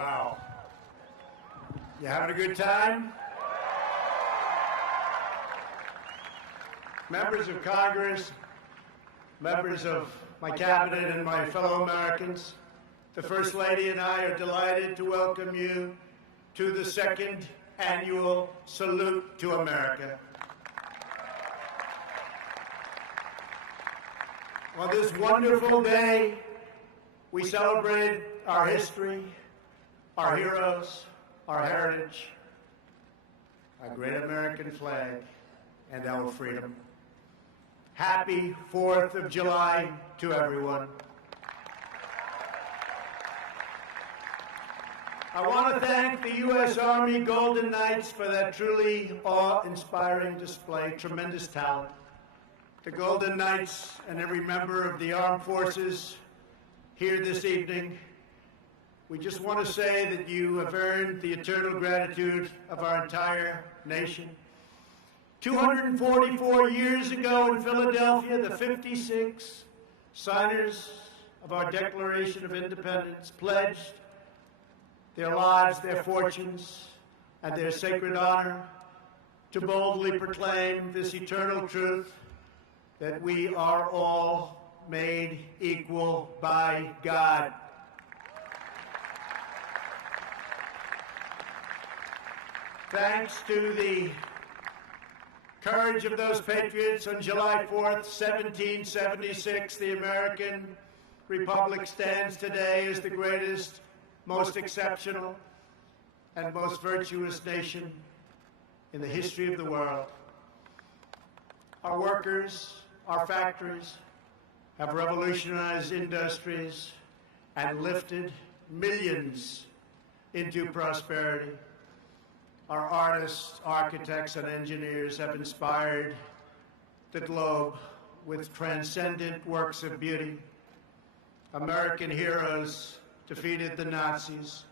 Wow. You having a good time? Members of Congress, members of my cabinet and my fellow Americans, the First Lady and I are delighted to welcome you to the second annual Salute to America. On this wonderful day, we celebrate our history, our heroes, our heritage, our great American flag, and our freedom. Happy 4th of July to everyone. I want to thank the U.S. Army Golden Knights for that truly awe-inspiring display, tremendous talent. The Golden Knights and every member of the armed forces here this evening, we just want to say that you have earned the eternal gratitude of our entire nation. 244 years ago in Philadelphia, the 56 signers of our Declaration of Independence pledged their lives, their fortunes, and their sacred honor to boldly proclaim this eternal truth that we are all made equal by God. Thanks to the courage of those patriots, on July 4th, 1776, the American Republic stands today as the greatest, most exceptional, and most virtuous nation in the history of the world. Our workers, our factories, have revolutionized industries and lifted millions into prosperity. Our artists, architects, and engineers have inspired the globe with transcendent works of beauty. American heroes defeated the Nazis,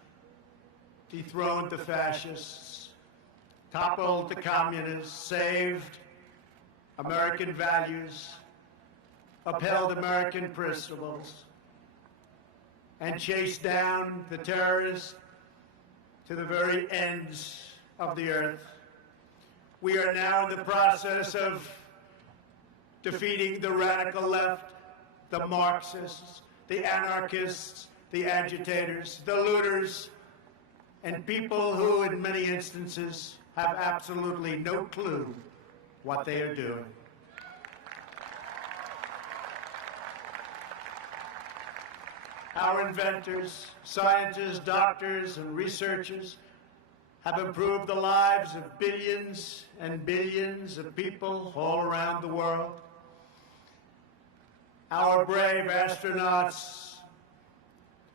dethroned the fascists, toppled the communists, saved American values, upheld American principles, and chased down the terrorists to the very ends of the earth. We are now in the process of defeating the radical left, the Marxists, the anarchists, the agitators, the looters, and people who, in many instances, have absolutely no clue what they are doing. Our inventors, scientists, doctors, and researchers have improved the lives of billions and billions of people all around the world. Our brave astronauts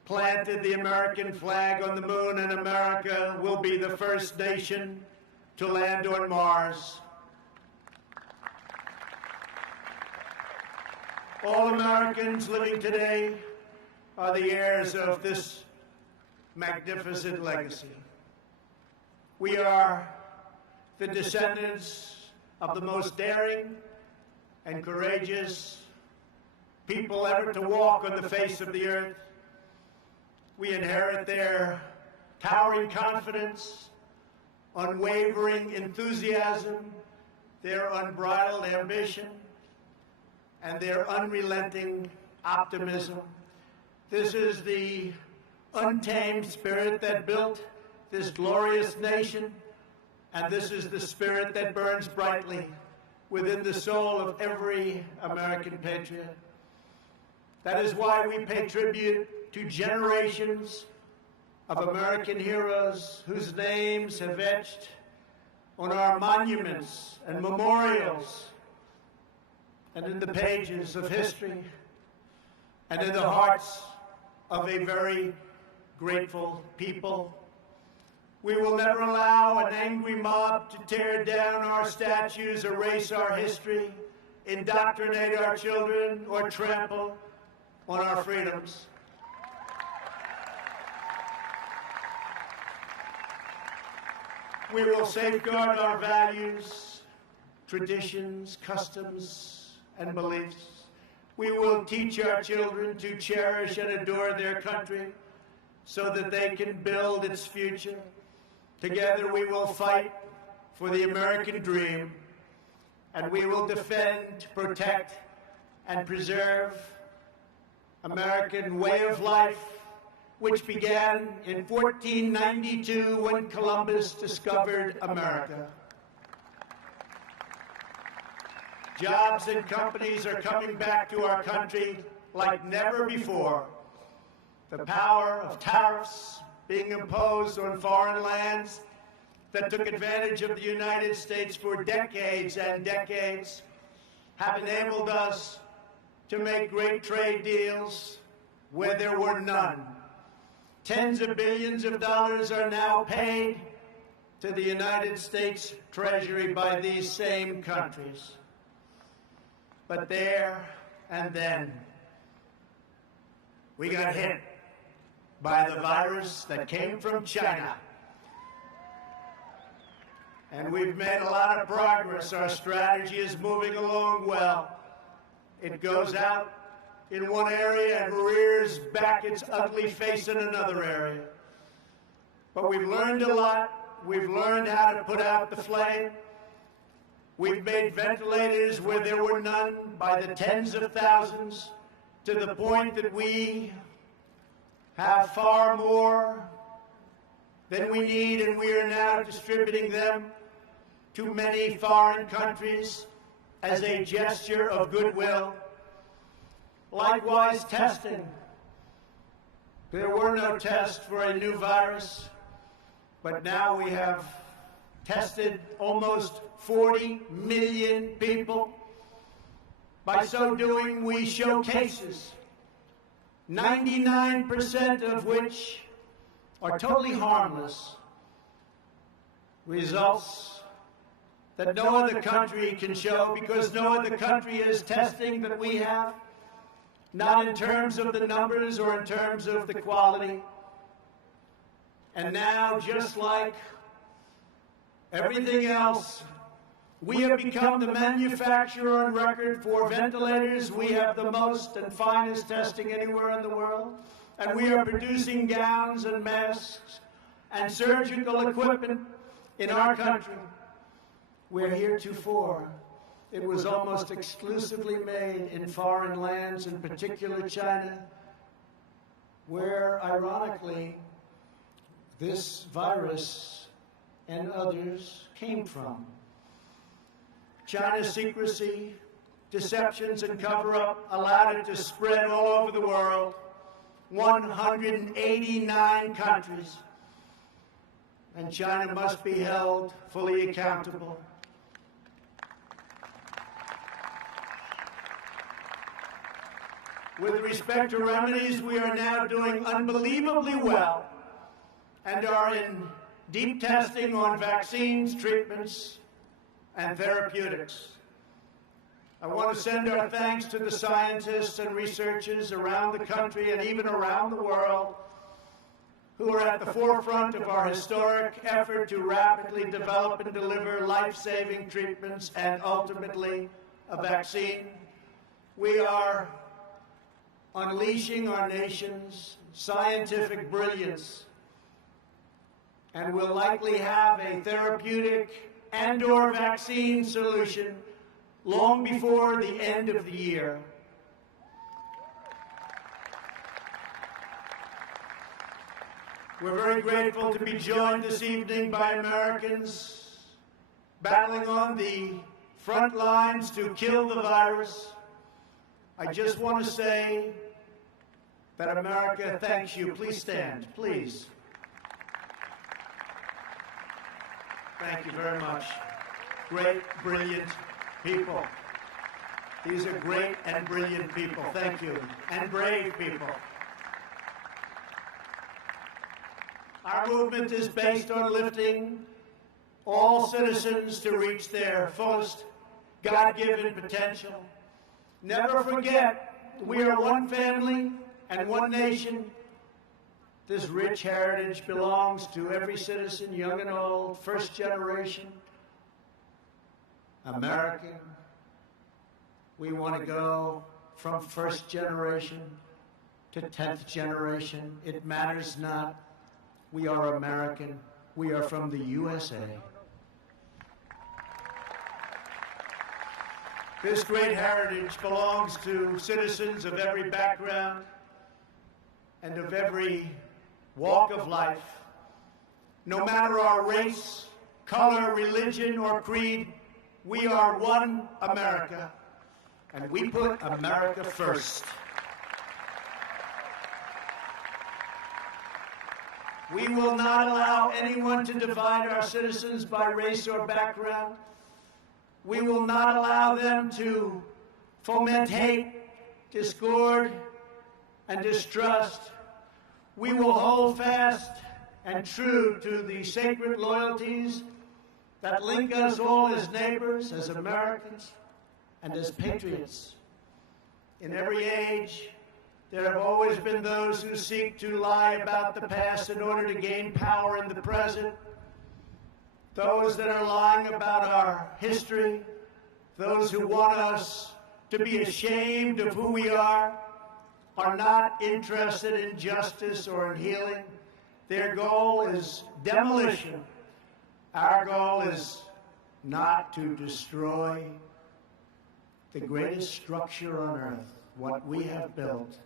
planted the American flag on the moon, and America will be the first nation to land on Mars. All Americans living today are the heirs of this magnificent legacy. We are the descendants of the most daring and courageous people ever to walk on the face of the earth. We inherit their towering confidence, unwavering enthusiasm, their unbridled ambition, and their unrelenting optimism. This is the untamed spirit that built this glorious nation, and this is the spirit that burns brightly within the soul of every American patriot. That is why we pay tribute to generations of American heroes whose names have etched on our monuments and memorials and in the pages of history and in the hearts of a very grateful people. We will never allow an angry mob to tear down our statues, erase our history, indoctrinate our children, or trample on our freedoms. We will safeguard our values, traditions, customs, and beliefs. We will teach our children to cherish and adore their country so that they can build its future. Together we will fight for the American dream, and we will defend, protect, and preserve American way of life, which began in 1492 when Columbus discovered America. Jobs and companies are coming back to our country like never before. The power of tariffs being imposed on foreign lands that took advantage of the United States for decades and decades have enabled us to make great trade deals where there were none. Tens of billions of dollars are now paid to the United States Treasury by these same countries. But there and then, we got hit by the virus that came from China. And we've made a lot of progress. Our strategy is moving along well. It goes out in one area and rears back its ugly face in another area. But we've learned a lot. We've learned how to put out the flame. We've made ventilators where there were none by the tens of thousands, to the point that we have far more than we need, and we are now distributing them to many foreign countries as a gesture of goodwill. Likewise, testing. There were no tests for a new virus, but now we have tested almost 40 million people. By so doing, we show cases, 99% of which are totally harmless. Results that no other country can show, because no other country is testing that we have, not in terms of the numbers or in terms of the quality. And now, just like everything else, we have become the manufacturer on record for ventilators. We have the most and finest testing anywhere in the world. And we are producing gowns and masks and surgical equipment in our country, where heretofore it was almost exclusively made in foreign lands, in particular China, where, ironically, this virus and others came from. China's secrecy, deceptions, and cover-up allowed it to spread all over the world, 189 countries, and China must be held fully accountable. With respect to remedies, we are now doing unbelievably well and are in deep testing on vaccines, treatments, and therapeutics. I want to send our thanks to the scientists and researchers around the country and even around the world who are at the forefront of our historic effort to rapidly develop and deliver life-saving treatments and ultimately a vaccine. We are unleashing our nation's scientific brilliance, and will likely have a therapeutic and/or vaccine solution long before the end of the year. We're very grateful to be joined this evening by Americans battling on the front lines to kill the virus. I just want to say that America thanks you. Please stand, please. Thank you very much. Great, brilliant people. These are great and brilliant people. Thank you. And brave people. Our movement is based on lifting all citizens to reach their fullest God-given potential. Never forget, we are one family and one nation. This rich heritage belongs to every citizen, young and old, first generation American. We want to go from first generation to 10th generation. It matters not. We are American. We are from the USA. This great heritage belongs to citizens of every background and of every walk of life. No matter our race, color, religion, or creed, we are one America, and we put America first. We will not allow anyone to divide our citizens by race or background. We will not allow them to foment hate, discord, and distrust. We will hold fast and true to the sacred loyalties that link us all as neighbors, as Americans, and as patriots. In every age, there have always been those who seek to lie about the past in order to gain power in the present. Those that are lying about our history, those who want us to be ashamed of who we are not interested in justice or in healing. Their goal is demolition. Our goal is not to destroy the greatest structure on earth, what we have built,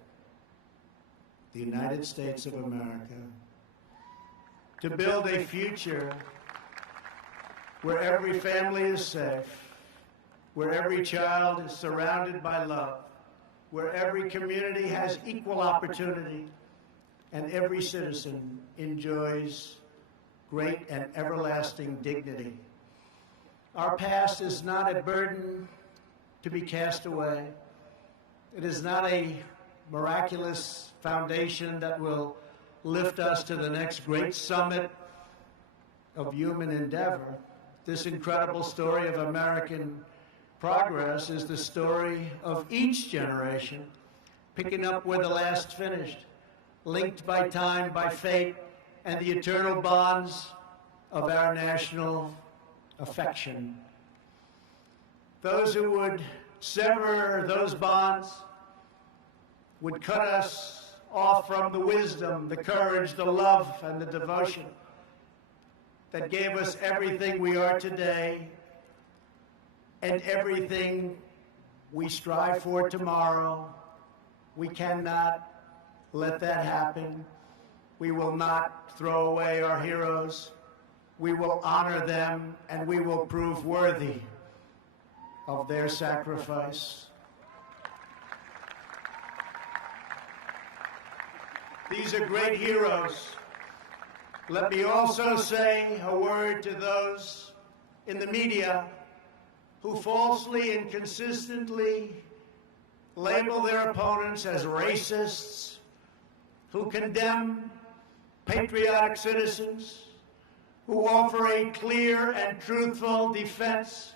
the United States of America, to build a future where every family is safe, where every child is surrounded by love, where every community has equal opportunity, and every citizen enjoys great and everlasting dignity. Our past is not a burden to be cast away. It is not a miraculous foundation that will lift us to the next great summit of human endeavor. This incredible story of American progress is the story of each generation, picking up where the last finished, linked by time, by fate, and the eternal bonds of our national affection. Those who would sever those bonds would cut us off from the wisdom, the courage, the love, and the devotion that gave us everything we are today and everything we strive for tomorrow. We cannot let that happen. We will not throw away our heroes. We will honor them, and we will prove worthy of their sacrifice. These are great heroes. Let me also say a word to those in the media who falsely and consistently label their opponents as racists, who condemn patriotic citizens, who offer a clear and truthful defense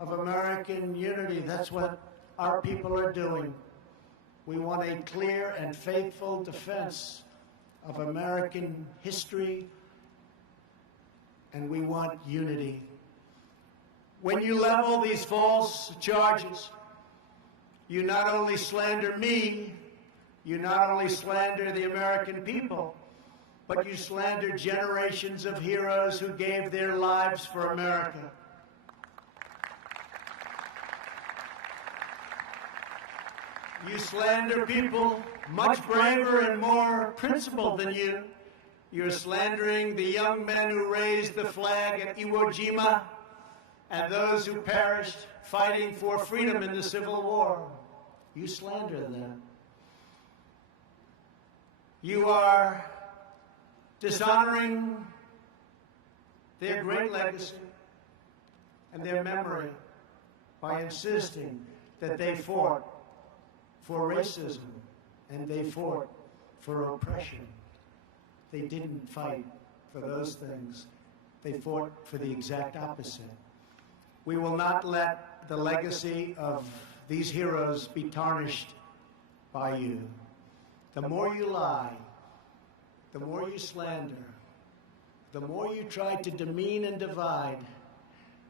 of American unity. That's what our people are doing. We want a clear and faithful defense of American history, and we want unity. When you level these false charges, you not only slander me, you not only slander the American people, but you slander generations of heroes who gave their lives for America. You slander people much braver and more principled than you. You're slandering the young men who raised the flag at Iwo Jima and those who perished fighting for freedom in the Civil War. You slander them. You are dishonoring their great legacy and their memory by insisting that they fought for racism and they fought for oppression. They didn't fight for those things. They fought for the exact opposite. We will not let the legacy of these heroes be tarnished by you. The more you lie, the more you slander, the more you try to demean and divide,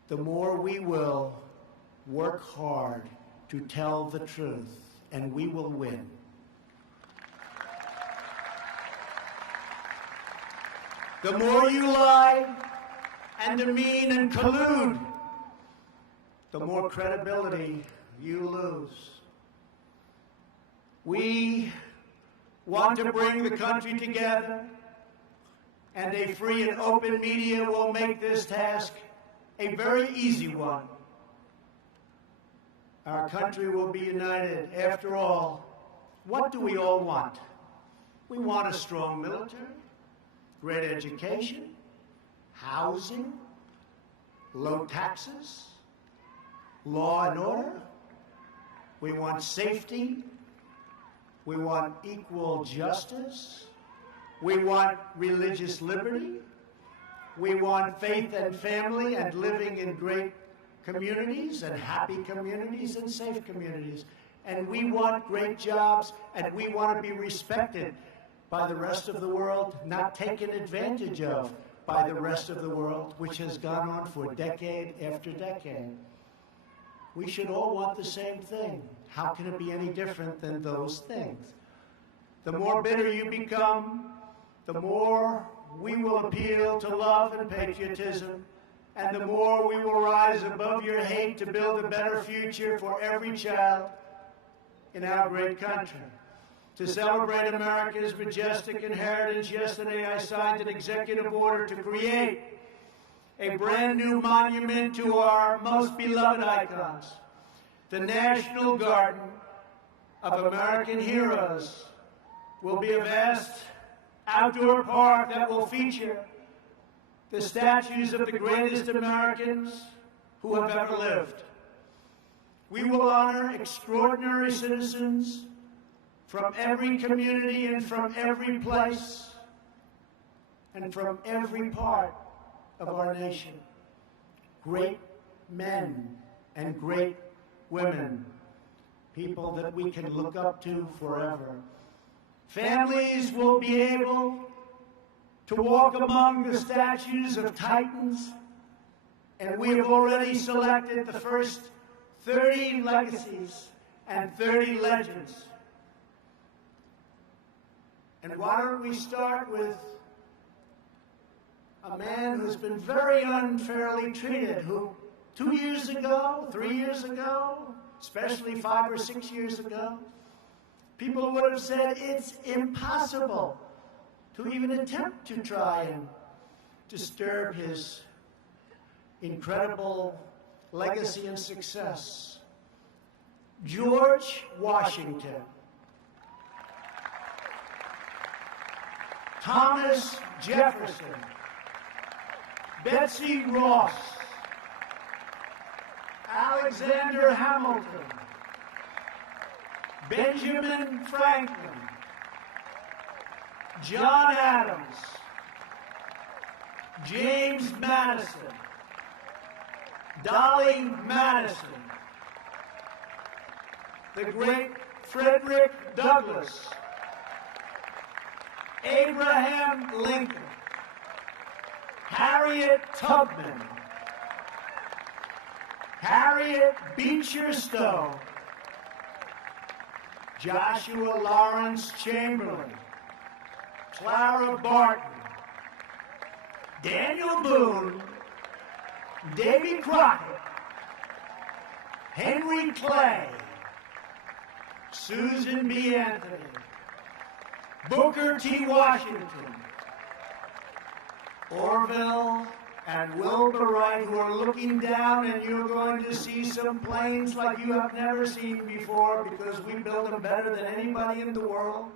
the more we will work hard to tell the truth and we will win. The more you lie and demean and collude, the more credibility you lose. We want to bring the country together, and a free and open media will make this task a very easy one. Our country will be united. After all, what do we all want? We want a strong military, great education, housing, low taxes, law and order. We want safety. We want equal justice. We want religious liberty. We want faith and family and living in great communities and happy communities and safe communities. And we want great jobs, and we want to be respected by the rest of the world, not taken advantage of by the rest of the world, which has gone on for decade after decade. We should all want the same thing. How can it be any different than those things? The more bitter you become, the more we will appeal to love and patriotism, and the more we will rise above your hate to build a better future for every child in our great country. To celebrate America's majestic inheritance, yesterday I signed an executive order to create a brand new monument to our most beloved icons, the National Garden of American Heroes. Will be a vast outdoor park that will feature the statues of the greatest Americans who have ever lived. We will honor extraordinary citizens from every community and from every place and from every part of our nation. Great men and great women, people that we can look up to forever. Families will be able to walk among the statues of titans, and we have already selected the first 30 legacies and 30 legends. And why don't we start with a man who's been very unfairly treated, who 2 years ago, 3 years ago, especially 5 or 6 years ago, people would have said it's impossible to even attempt to try and disturb his incredible legacy and success. George Washington, Thomas Jefferson, Betsy Ross, Alexander Hamilton, Benjamin Franklin, John Adams, James Madison, Dolly Madison, the great Frederick Douglass, Abraham Lincoln, Harriet Tubman, Harriet Beecher Stowe, Joshua Lawrence Chamberlain, Clara Barton, Daniel Boone, Davy Crockett, Henry Clay, Susan B. Anthony, Booker T. Washington, Orville and Wilbur Wright, who are looking down, and you're going to see some planes like you have never seen before, because we build them better than anybody in the world.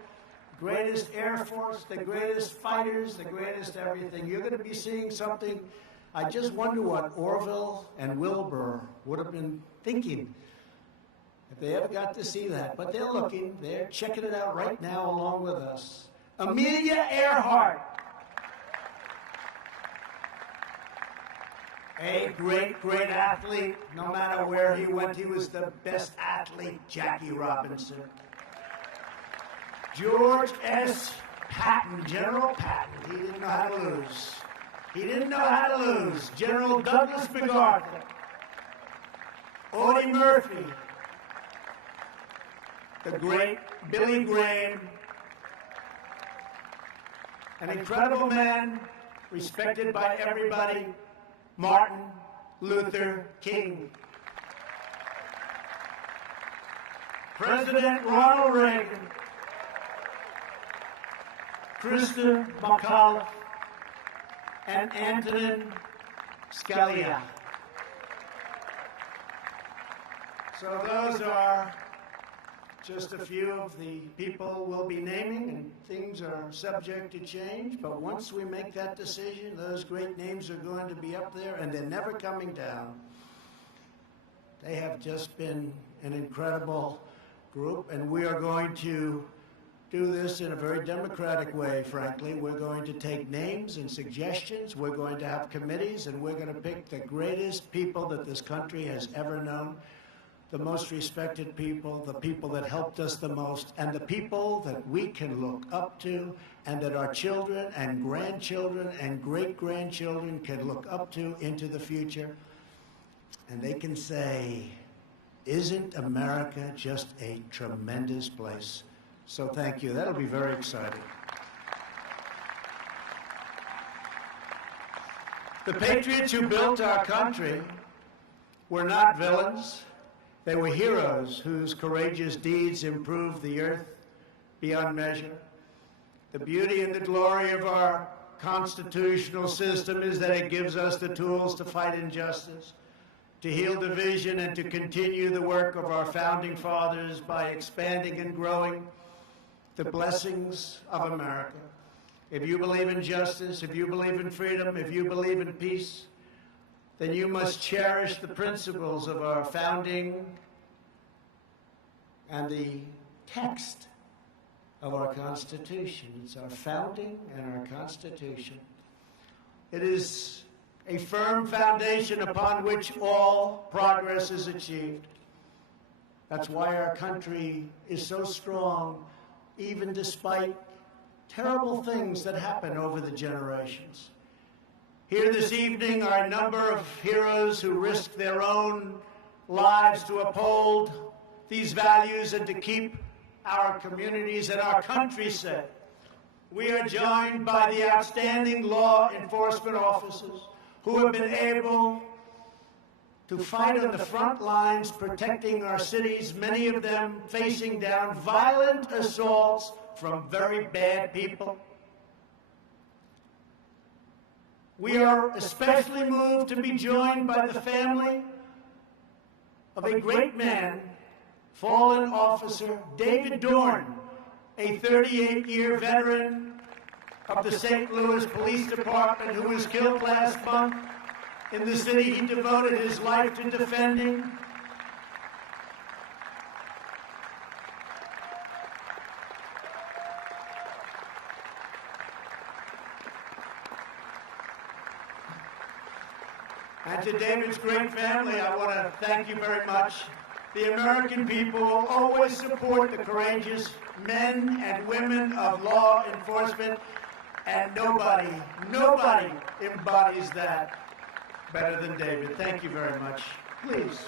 Greatest Air Force, the greatest fighters, the greatest everything. You're going to be seeing something. I just wonder what Orville and Wilbur would have been thinking if they ever got to see that. But they're looking. They're checking it out right now along with us. Amelia Earhart, a great, great athlete. No matter where he went, he was the best athlete. Jackie Robinson. George S. Patton, General Patton. He didn't know how to lose. He didn't know how to lose. General Douglas MacArthur. Audie Murphy. the great Billy Graham, an incredible man, respected by everybody, Martin Luther King. President Ronald Reagan, Krista McAuliffe, and Antonin Scalia. So those are just a few of the people we'll be naming, and things are subject to change, but once we make that decision, those great names are going to be up there, and they're never coming down. They have just been an incredible group, and we are going to do this in a very democratic way, frankly. We're going to take names and suggestions, we're going to have committees, and we're going to pick the greatest people that this country has ever known, the most respected people, the people that helped us the most, and the people that we can look up to, and that our children and grandchildren and great-grandchildren can look up to into the future. And they can say, isn't America just a tremendous place? So thank you. That'll be very exciting. The patriots who built our country were not villains. They were heroes whose courageous deeds improved the earth beyond measure. The beauty and the glory of our constitutional system is that it gives us the tools to fight injustice, to heal division, and to continue the work of our founding fathers by expanding and growing the blessings of America. If you believe in justice, if you believe in freedom, if you believe in peace, then you must cherish the principles of our founding and the text of our Constitution. It's our founding and our Constitution. It is a firm foundation upon which all progress is achieved. That's why our country is so strong, even despite terrible things that happen over the generations. Here this evening are a number of heroes who risked their own lives to uphold these values and to keep our communities and our country safe. We are joined by the outstanding law enforcement officers who have been able to fight on the front lines protecting our cities, many of them facing down violent assaults from very bad people. We are especially moved to be joined by the family of a great man, fallen officer David Dorn, a 38-year veteran of the St. Louis Police Department who was killed last month in the city he devoted his life to defending. And to David's great family, I want to thank you very much. The American people will always support the courageous men and women of law enforcement, and nobody embodies that better than David. Thank you very much. Please.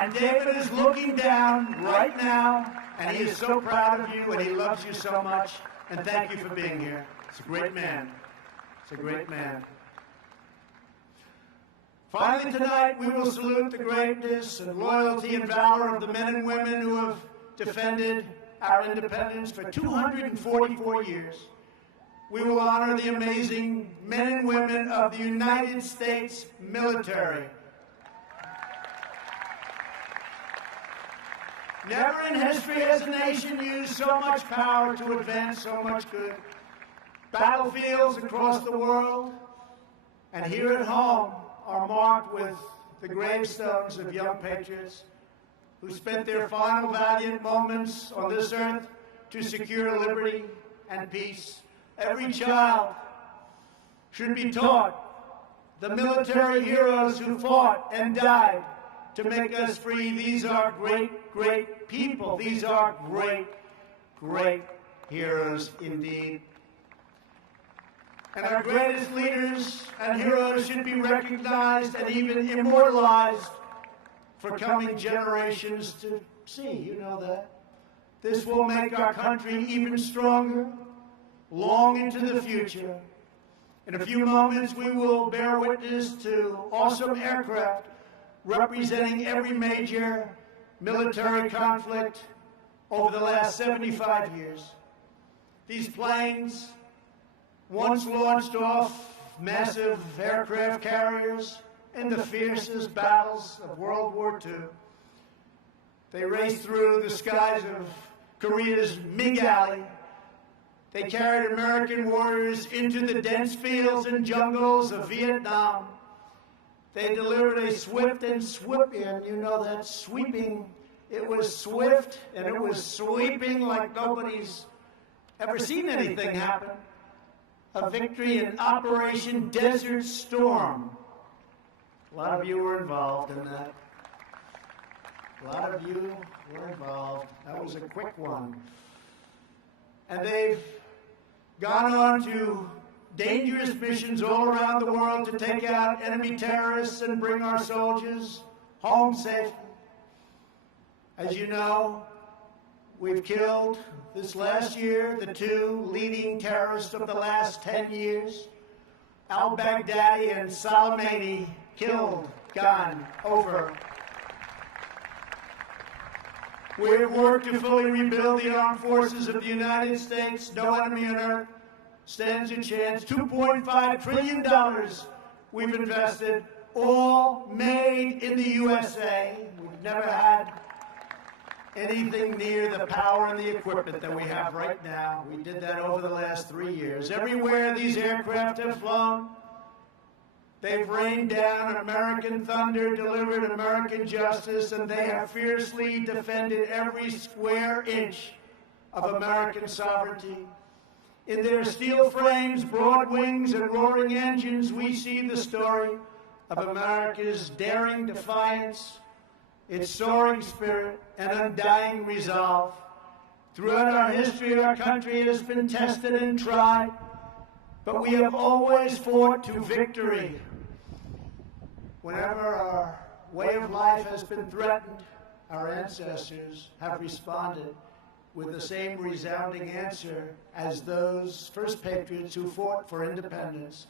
And David is looking down right now, and he is so proud of you, and he loves you so much. And thank you for being here. It's a great man. It's a great man. Finally tonight, we will salute the greatness and loyalty and valor of the men and women who have defended our independence for 244 years. We will honor the amazing men and women of the United States military. Never in history has a nation used so much power to advance so much good. Battlefields across the world and here at home are marked with the gravestones of young patriots who spent their final valiant moments on this earth to secure liberty and peace. Every child should be taught the military heroes who fought and died to make us free. These are great, great people. These are great, great heroes indeed. And our greatest leaders and heroes should be recognized and even immortalized for coming generations to see. You know that. This will make our country even stronger, long into the future. In a few moments, we will bear witness to awesome aircraft representing every major military conflict over the last 75 years. These planes once launched off massive aircraft carriers in the fiercest battles of World War II. They raced through the skies of Korea's MiG Alley. They carried American warriors into the dense fields and jungles of Vietnam. They delivered a swift and sweeping, you know that sweeping, it was swift and it was sweeping like nobody's ever seen anything happen. A victory in Operation Desert Storm. A lot of you were involved in that. A lot of you were involved. That was a quick one. And they've gone on to dangerous missions all around the world to take out enemy terrorists and bring our soldiers home safely. As you know, we've killed this last year the two leading terrorists of the last 10 years, al-Baghdadi and Soleimani, killed, gone, over. We've worked to fully rebuild the armed forces of the United States. No enemy on earth stands a chance. $2.5 trillion we've invested, all made in the USA. We've never had anything near the power and the equipment that we have right now. We did that over the last 3 years. Everywhere these aircraft have flown, they've rained down American thunder, delivered American justice, and they have fiercely defended every square inch of American sovereignty. In their steel frames, broad wings, and roaring engines, we see the story of America's daring defiance, its soaring spirit, and undying resolve. Throughout our history, our country has been tested and tried, but we have always fought to victory. Whenever our way of life has been threatened, our ancestors have responded with the same resounding answer as those first patriots who fought for independence.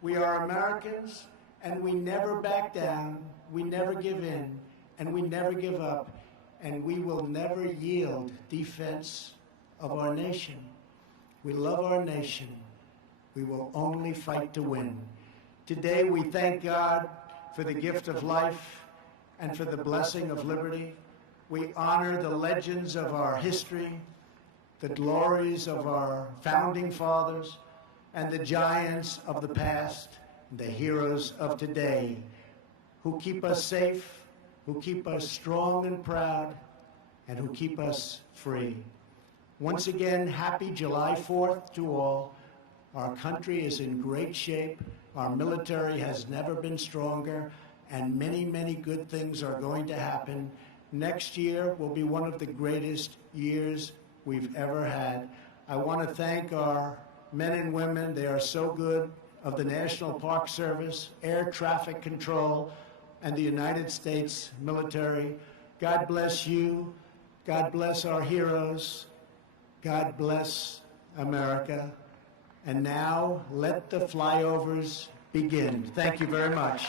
We are Americans, and we never back down, we never give in, and we never give up, and we will never yield defense of our nation. We love our nation. We will only fight to win. Today we thank God for the gift of life and for the blessing of liberty. We honor the legends of our history, the glories of our founding fathers, and the giants of the past, the heroes of today, who keep us safe, who keep us strong and proud, and who keep us free. Once again, happy July 4th to all. Our country is in great shape. Our military has never been stronger, and many, many good things are going to happen. Next year will be one of the greatest years we've ever had. I want to thank our men and women. They are so good, of the National Park Service, Air Traffic Control, and the United States military. God bless you. God bless our heroes. God bless America. And now, let the flyovers begin. Thank you very much.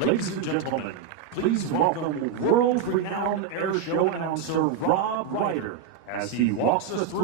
Ladies and gentlemen, please welcome world-renowned air show announcer Rob Ryder as he walks us through